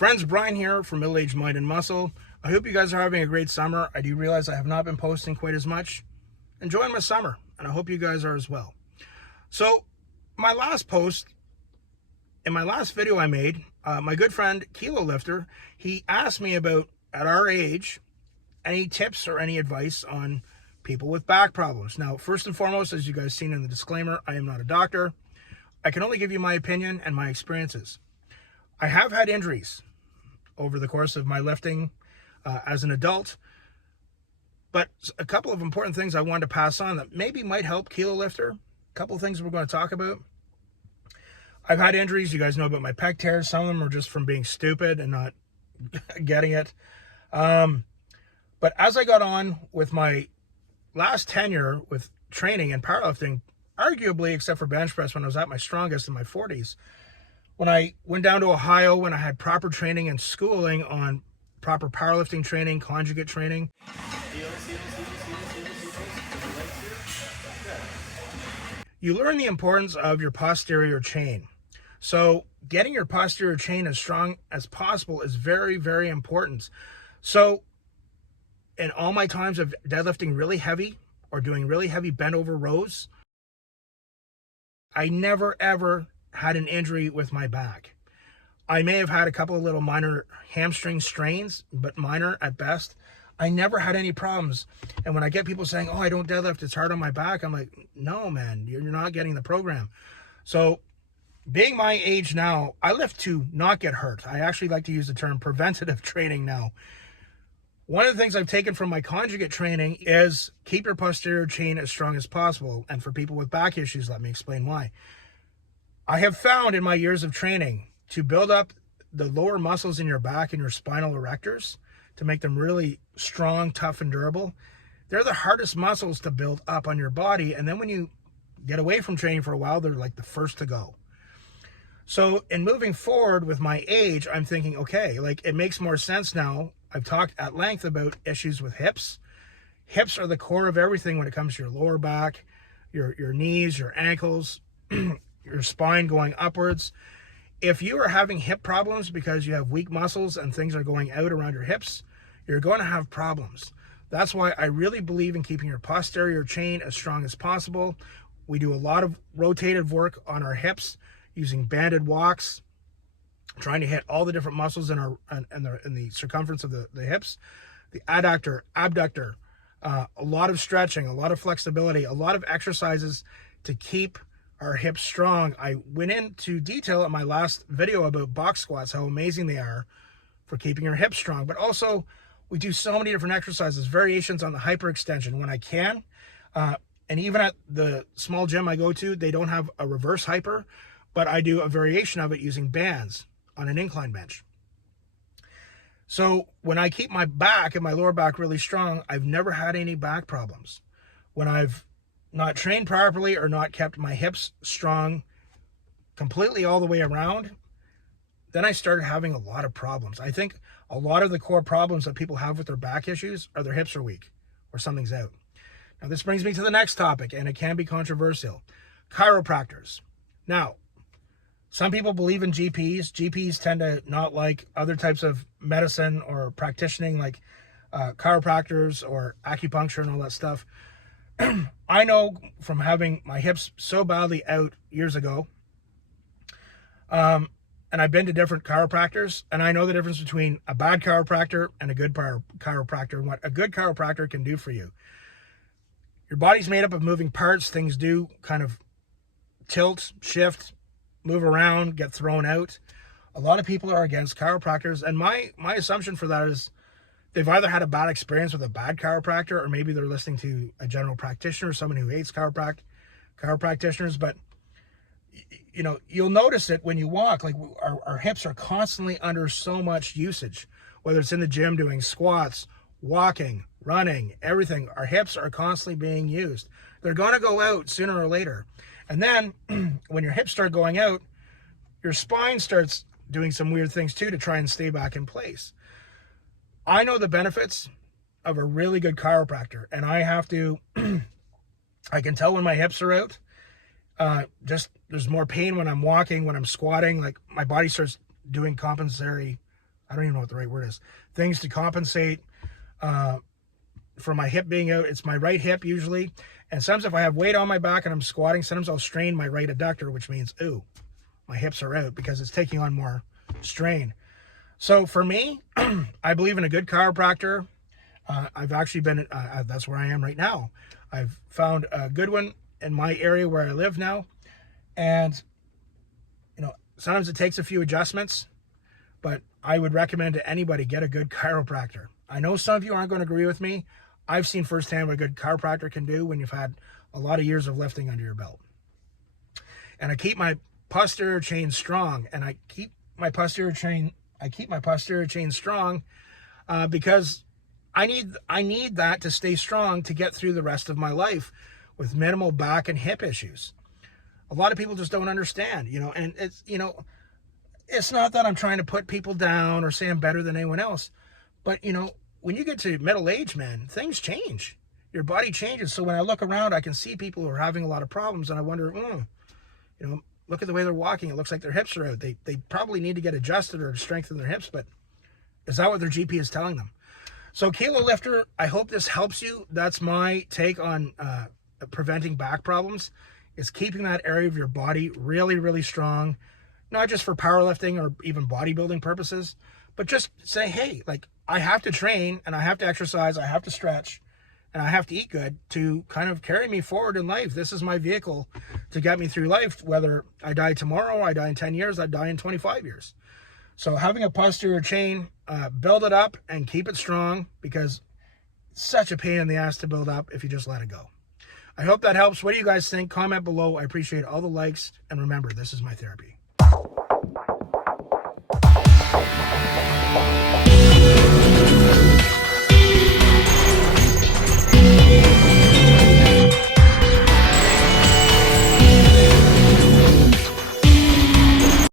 Friends, Brian here from Middle Age Mind and Muscle. I hope you guys are having a great summer. I do realize I have not been posting quite as much. Enjoying my summer, and I hope you guys are as well. So, my last post, in my last video I made, my good friend Kilo Lifter, he asked me about, at our age, any tips or any advice on people with back problems. Now, first and foremost, as you guys seen in the disclaimer, I am not a doctor. I can only give you my opinion and my experiences. I have had injuries over the course of my lifting as an adult, but a couple of important things I wanted to pass on that maybe might help Kilo Lifter. A couple of things we're going to talk about. I've had injuries. You guys know about my pec tears. Some of them are just from being stupid and not getting it. But as I got on with my last tenure with training and powerlifting, arguably, except for bench press when I was at my strongest in my 40s, when I went down to Ohio, when I had proper training and schooling on proper powerlifting training, conjugate training, you learn the importance of your posterior chain. So getting your posterior chain as strong as possible is very, very important. So in all my times of deadlifting really heavy or doing really heavy bent over rows, I never ever had an injury with my back. I may have had a couple of little minor hamstring strains, but minor at best. I never had any problems. And when I get people saying, oh, I don't deadlift, it's hard on my back, I'm like, no, man, you're not getting the program. So being my age now, I lift to not get hurt. I actually like to use the term preventative training now. One of the things I've taken from my conjugate training is keep your posterior chain as strong as possible. And for people with back issues, let me explain why. I have found in my years of training to build up the lower muscles in your back and your spinal erectors to make them really strong, tough, and durable. They're the hardest muscles to build up on your body. And then when you get away from training for a while, they're like the first to go. So in moving forward with my age, I'm thinking, okay, like it makes more sense now. I've talked at length about issues with hips. Hips are the core of everything when it comes to your lower back, your knees, your ankles, your spine going upwards. If you are having hip problems because you have weak muscles and things are going out around your hips, you're going to have problems. That's why I really believe in keeping your posterior chain as strong as possible. We do a lot of rotative work on our hips using banded walks, trying to hit all the different muscles in the circumference of the hips, the adductor, abductor, a lot of stretching, a lot of flexibility, a lot of exercises to keep our hips strong. I went into detail in my last video about box squats, how amazing they are for keeping your hips strong. But also, we do so many different exercises, variations on the hyperextension when I can. And even at the small gym I go to, they don't have a reverse hyper, but I do a variation of it using bands on an incline bench. So when I keep my back and my lower back really strong, I've never had any back problems. When I've not trained properly or not kept my hips strong completely all the way around, then I started having a lot of problems. I think a lot of the core problems that people have with their back issues are their hips are weak or something's out. Now this brings me to the next topic, and it can be controversial. Chiropractors. Now, some people believe in GPs. GPs tend to not like other types of medicine or practicing like chiropractors or acupuncture and all that stuff. I know from having my hips so badly out years ago, and I've been to different chiropractors, and I know the difference between a bad chiropractor and a good chiropractor and what a good chiropractor can do for you. Your body's made up of moving parts. Things do kind of tilt, shift, move around, get thrown out. A lot of people are against chiropractors, and my assumption for that is they've either had a bad experience with a bad chiropractor, or maybe they're listening to a general practitioner, someone who hates chiropractors. But you know, you'll notice it when you walk. Like our hips are constantly under so much usage, whether it's in the gym doing squats, walking, running, everything. Our hips are constantly being used. They're going to go out sooner or later. And then when your hips start going out, your spine starts doing some weird things too to try and stay back in place. I know the benefits of a really good chiropractor, and I have to, I can tell when my hips are out. Just there's more pain when I'm walking, when I'm squatting, like my body starts doing compensatory I don't even know what the right word is, things to compensate for my hip being out. It's my right hip usually. And sometimes if I have weight on my back and I'm squatting, sometimes I'll strain my right adductor, which means, ooh, my hips are out because it's taking on more strain. So for me, I believe in a good chiropractor. I've actually been, that's where I am right now. I've found a good one in my area where I live now. And, you know, sometimes it takes a few adjustments, but I would recommend to anybody, get a good chiropractor. I know some of you aren't going to agree with me. I've seen firsthand what a good chiropractor can do when you've had a lot of years of lifting under your belt. And I keep my posterior chain strong, and I keep my posterior chain strong because I need that to stay strong to get through the rest of my life with minimal back and hip issues. A lot of people just don't understand, you know, and it's not that I'm trying to put people down or say I'm better than anyone else, but, you know, when you get to middle age, man, things change. Your body changes. So when I look around, I can see people who are having a lot of problems, and I wonder, you know, look at the way they're walking. It looks like their hips are out. They probably need to get adjusted or strengthen their hips, but is that what their GP is telling them? So Kilo Lifter, I hope this helps you. That's my take on preventing back problems, is keeping that area of your body really, really strong, not just for powerlifting or even bodybuilding purposes, but just say, hey, like, I have to train and I have to exercise, I have to stretch, and I have to eat good to kind of carry me forward in life. This is my vehicle to get me through life. Whether I die tomorrow, I die in 10 years, I die in 25 years. So having a posterior chain, build it up and keep it strong, because it's such a pain in the ass to build up if you just let it go. I hope that helps. What do you guys think? Comment below. I appreciate all the likes. And remember, this is my therapy.